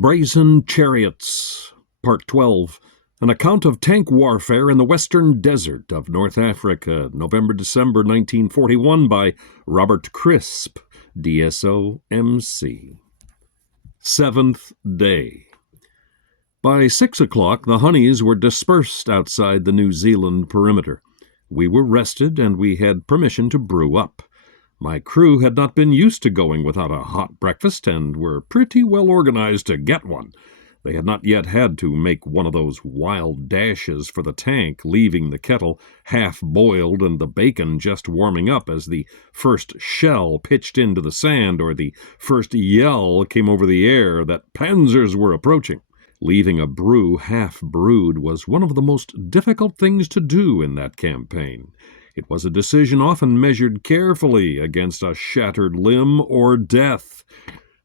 Brazen Chariots, Part 12, An Account of Tank Warfare in the Western Desert of North Africa, November-December 1941 by Robert Crisp, DSO MC. 7th Day. By 6 o'clock, the honeys were dispersed outside the New Zealand perimeter. We were rested, and we had permission to brew up. My crew had not been used to going without a hot breakfast, and were pretty well organized to get one. They had not yet had to make one of those wild dashes for the tank, leaving the kettle half-boiled and the bacon just warming up as the first shell pitched into the sand or the first yell came over the air that panzers were approaching. Leaving a brew half-brewed was one of the most difficult things to do in that campaign. It was a decision often measured carefully against a shattered limb or death.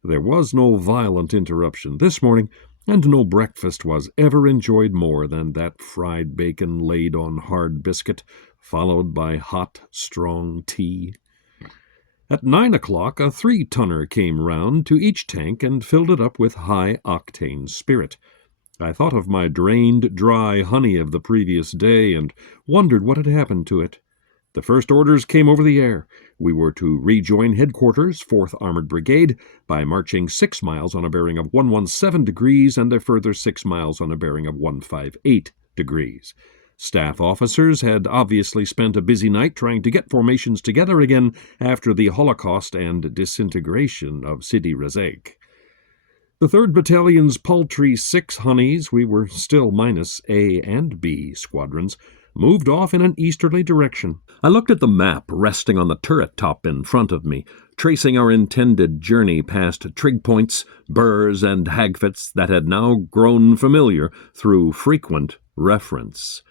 There was no violent interruption this morning, and no breakfast was ever enjoyed more than that fried bacon laid on hard biscuit, followed by hot, strong tea. At 9 o'clock, a 3-tonner came round to each tank and filled it up with high-octane spirit. I thought of my drained, dry honey of the previous day and wondered what had happened to it. The first orders came over the air. We were to rejoin headquarters, 4th Armored Brigade, by marching 6 miles on a bearing of 117 degrees and a further 6 miles on a bearing of 158 degrees. Staff officers had obviously spent a busy night trying to get formations together again after the Holocaust and disintegration of Sidi Rezaiq. The 3rd Battalion's paltry 6 honeys, we were still minus A and B squadrons, moved off in an easterly direction. I looked at the map resting on the turret top in front of me, tracing our intended journey past trig points, burrs, and hagfits that had now grown familiar through frequent reference.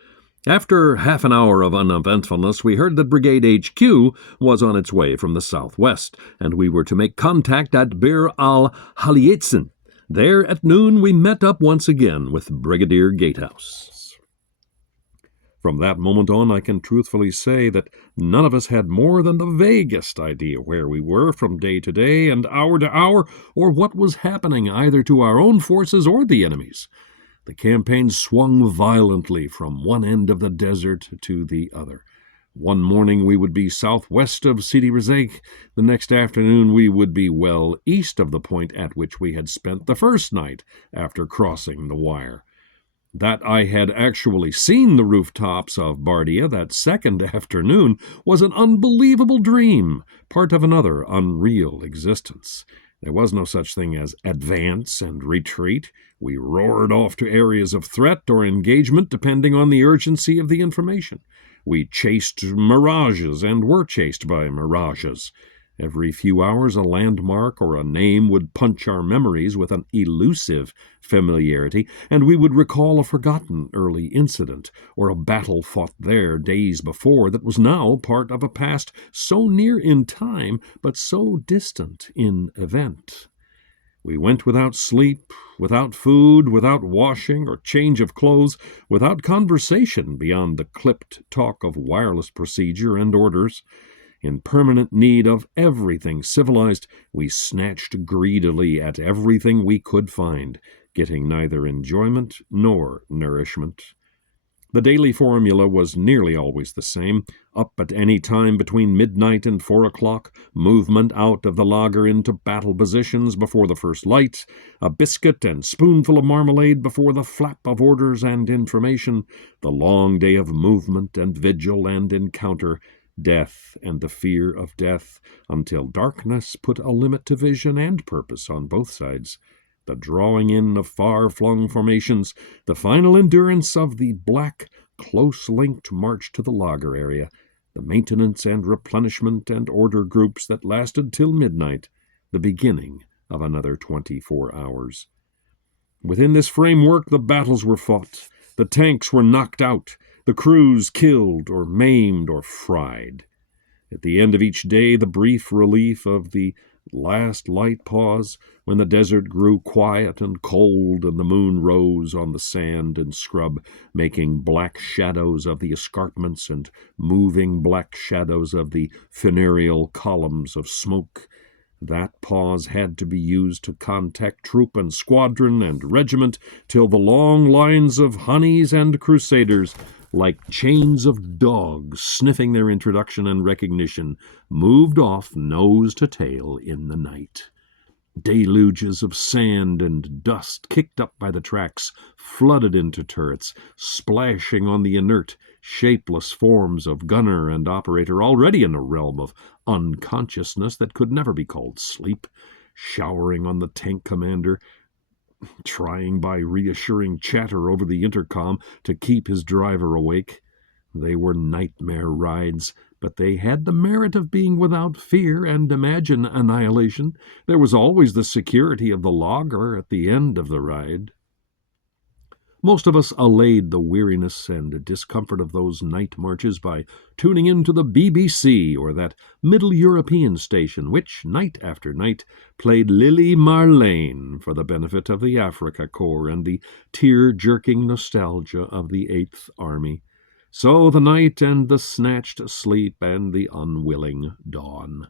After half an hour of uneventfulness, we heard that Brigade HQ was on its way from the southwest, and we were to make contact at Bir al-Halietzen. There, at noon, we met up once again with Brigadier Gatehouse. From that moment on, I can truthfully say that none of us had more than the vaguest idea where we were from day to day and hour to hour, or what was happening either to our own forces or the enemy's. The campaign swung violently from one end of the desert to the other. One morning we would be southwest of Sidi Rezaiq. The next afternoon we would be well east of the point at which we had spent the first night after crossing the wire. That I had actually seen the rooftops of Bardia that second afternoon was an unbelievable dream, part of another unreal existence. There was no such thing as advance and retreat. We roared off to areas of threat or engagement depending on the urgency of the information. We chased mirages and were chased by mirages. Every few hours a landmark or a name would punch our memories with an elusive familiarity, and we would recall a forgotten early incident or a battle fought there days before that was now part of a past so near in time but so distant in event. We went without sleep, without food, without washing or change of clothes, without conversation beyond the clipped talk of wireless procedure and orders. In permanent need of everything civilized, we snatched greedily at everything we could find, getting neither enjoyment nor nourishment. The daily formula was nearly always the same: up at any time between midnight and 4 o'clock, movement out of the laager into battle positions before the first light, a biscuit and spoonful of marmalade before the flap of orders and information, the long day of movement and vigil and encounter, death and the fear of death, until darkness put a limit to vision and purpose on both sides, the drawing in of far-flung formations, the final endurance of the black, close-linked march to the laager area, the maintenance and replenishment and order groups that lasted till midnight, the beginning of another 24 hours. Within this framework the battles were fought, the tanks were knocked out, the crews killed or maimed or fried. At the end of each day, the brief relief of the last light pause, when the desert grew quiet and cold and the moon rose on the sand and scrub, making black shadows of the escarpments and moving black shadows of the funereal columns of smoke. That pause had to be used to contact troop and squadron and regiment till the long lines of honeys and crusaders, like chains of dogs sniffing their introduction and recognition, moved off nose to tail in the night. Deluges of sand and dust kicked up by the tracks flooded into turrets, splashing on the inert, shapeless forms of gunner and operator already in a realm of unconsciousness that could never be called sleep, showering on the tank commander, trying by reassuring chatter over the intercom to keep his driver awake. They were nightmare rides, but they had the merit of being without fear and imagine annihilation. There was always the security of the logger at the end of the ride. Most of us allayed the weariness and discomfort of those night marches by tuning into the BBC or that Middle European station, which, night after night, played Lily Marlene for the benefit of the Afrika Corps and the tear-jerking nostalgia of the Eighth Army. So the night and the snatched sleep and the unwilling dawn.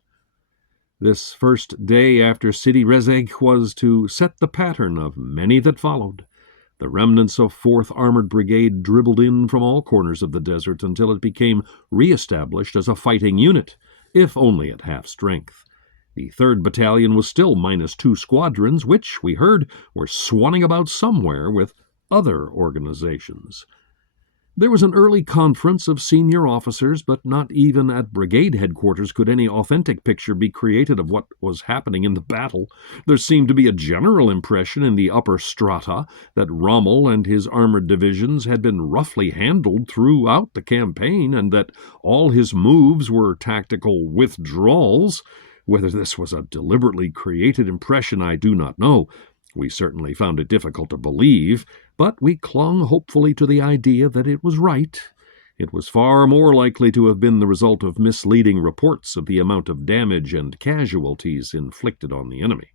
This first day after Sidi Rezegh was to set the pattern of many that followed. The remnants of 4th Armored Brigade dribbled in from all corners of the desert until it became re-established as a fighting unit, if only at half strength. The 3rd Battalion was still minus 2 squadrons, which, we heard, were swanning about somewhere with other organizations. There was an early conference of senior officers, but not even at brigade headquarters could any authentic picture be created of what was happening in the battle. There seemed to be a general impression in the upper strata that Rommel and his armored divisions had been roughly handled throughout the campaign, and that all his moves were tactical withdrawals. Whether this was a deliberately created impression, I do not know. We certainly found it difficult to believe, but we clung hopefully to the idea that it was right. It was far more likely to have been the result of misleading reports of the amount of damage and casualties inflicted on the enemy.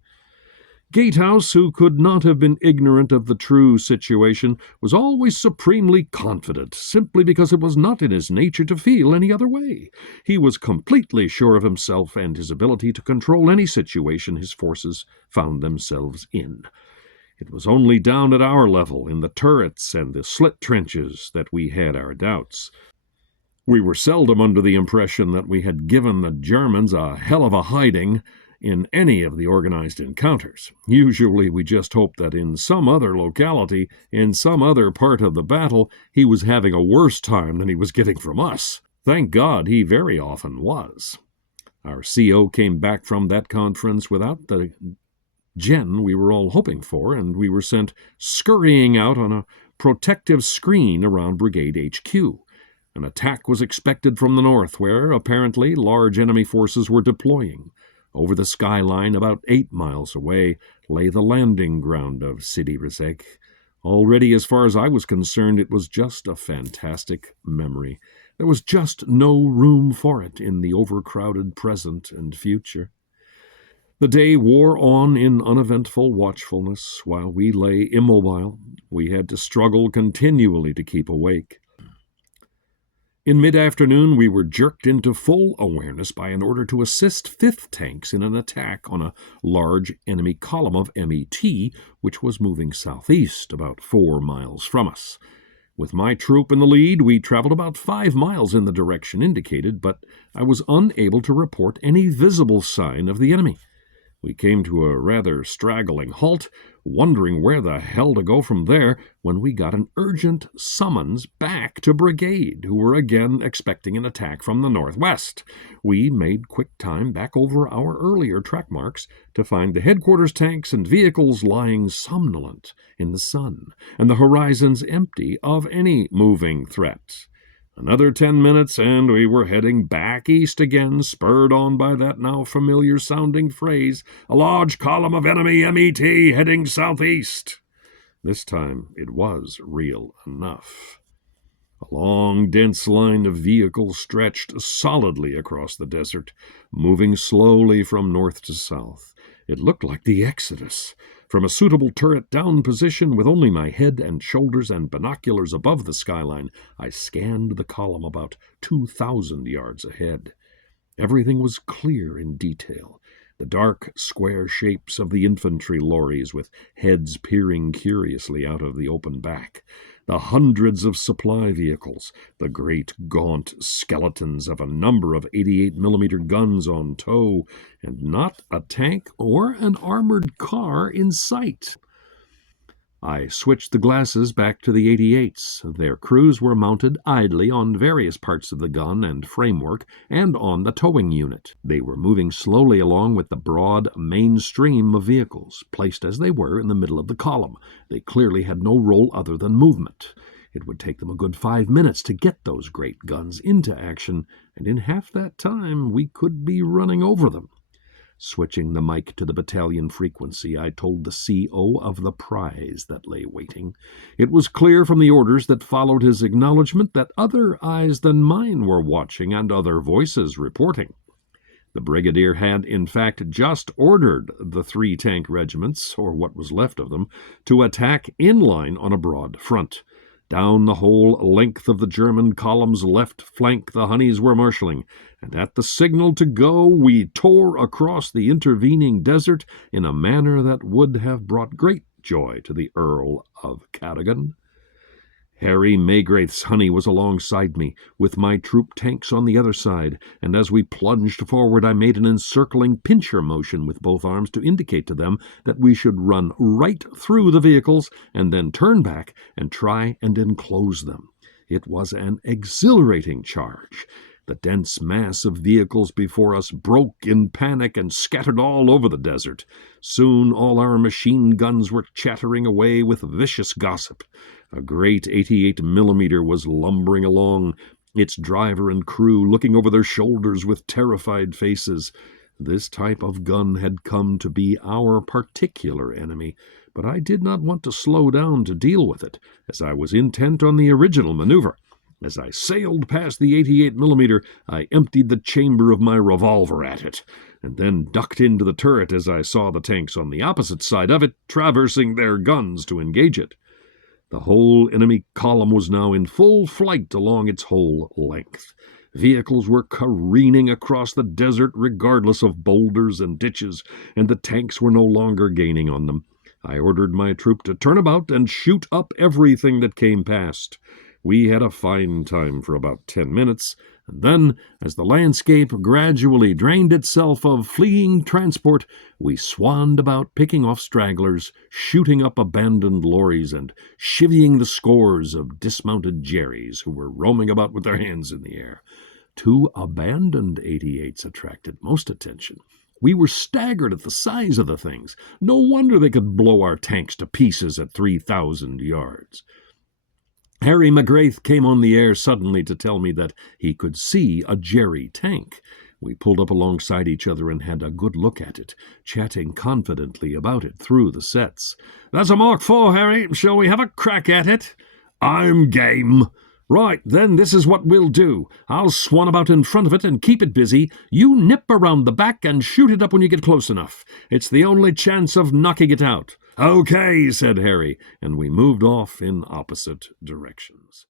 Gatehouse, who could not have been ignorant of the true situation, was always supremely confident, simply because it was not in his nature to feel any other way. He was completely sure of himself and his ability to control any situation his forces found themselves in. It was only down at our level, in the turrets and the slit trenches, that we had our doubts. We were seldom under the impression that we had given the Germans a hell of a hiding in any of the organized encounters. Usually we just hoped that in some other locality, in some other part of the battle, he was having a worse time than he was getting from us. Thank God he very often was. Our CO came back from that conference without the gen we were all hoping for, and we were sent scurrying out on a protective screen around Brigade HQ. An attack was expected from the north, where, apparently, large enemy forces were deploying. Over the skyline, about 8 miles away, lay the landing ground of Sidi Rezegh. Already, as far as I was concerned, it was just a fantastic memory. There was just no room for it in the overcrowded present and future. The day wore on in uneventful watchfulness. While we lay immobile, we had to struggle continually to keep awake. In mid-afternoon, we were jerked into full awareness by an order to assist 5th Tanks in an attack on a large enemy column of MET, which was moving southeast about 4 miles from us. With my troop in the lead, we traveled about 5 miles in the direction indicated, but I was unable to report any visible sign of the enemy. We came to a rather straggling halt, wondering where the hell to go from there, when we got an urgent summons back to brigade, who were again expecting an attack from the northwest. We made quick time back over our earlier track marks to find the headquarters tanks and vehicles lying somnolent in the sun, and the horizons empty of any moving threat. Another 10 minutes, and we were heading back east again, spurred on by that now familiar-sounding phrase, "A large column of enemy MET heading southeast." This time it was real enough. A long, dense line of vehicles stretched solidly across the desert, moving slowly from north to south. It looked like the Exodus. From a suitable turret-down position, with only my head and shoulders and binoculars above the skyline, I scanned the column about 2,000 yards ahead. Everything was clear in detail. The dark, square shapes of the infantry lorries with heads peering curiously out of the open back, the hundreds of supply vehicles, the great gaunt skeletons of a number of 88mm guns on tow, and not a tank or an armored car in sight. I switched the glasses back to the 88s. Their crews were mounted idly on various parts of the gun and framework and on the towing unit. They were moving slowly along with the broad main stream of vehicles, placed as they were in the middle of the column. They clearly had no role other than movement. It would take them a good 5 minutes to get those great guns into action, and in half that time we could be running over them. Switching the mic to the battalion frequency, I told the CO of the prize that lay waiting. It was clear from the orders that followed his acknowledgment that other eyes than mine were watching and other voices reporting. The brigadier had, in fact, just ordered the 3 tank regiments, or what was left of them, to attack in line on a broad front. Down the whole length of the German column's left flank the Honeys were marshalling, and at the signal to go we tore across the intervening desert in a manner that would have brought great joy to the Earl of Cadogan. Harry Maygraith's Honey was alongside me, with my troop tanks on the other side, and as we plunged forward I made an encircling pincher motion with both arms to indicate to them that we should run right through the vehicles and then turn back and try and enclose them. It was an exhilarating charge. The dense mass of vehicles before us broke in panic and scattered all over the desert. Soon all our machine guns were chattering away with vicious gossip. A great 88mm was lumbering along, its driver and crew looking over their shoulders with terrified faces. This type of gun had come to be our particular enemy, but I did not want to slow down to deal with it, as I was intent on the original maneuver. As I sailed past the 88mm, I emptied the chamber of my revolver at it, and then ducked into the turret as I saw the tanks on the opposite side of it traversing their guns to engage it. The whole enemy column was now in full flight along its whole length. Vehicles were careening across the desert regardless of boulders and ditches, and the tanks were no longer gaining on them. I ordered my troop to turn about and shoot up everything that came past. We had a fine time for about 10 minutes, and then, as the landscape gradually drained itself of fleeing transport, we swanned about picking off stragglers, shooting up abandoned lorries, and chivying the scores of dismounted Jerrys who were roaming about with their hands in the air. 2 abandoned 88s attracted most attention. We were staggered at the size of the things. No wonder they could blow our tanks to pieces at 3,000 yards. Harry Maygraith came on the air suddenly to tell me that he could see a Jerry tank. We pulled up alongside each other and had a good look at it, chatting confidently about it through the sets. "That's a Mark IV, Harry. Shall we have a crack at it?" "I'm game." "Right, then this is what we'll do. I'll swan about in front of it and keep it busy. You nip around the back and shoot it up when you get close enough. It's the only chance of knocking it out." "Okay," said Harry, and we moved off in opposite directions.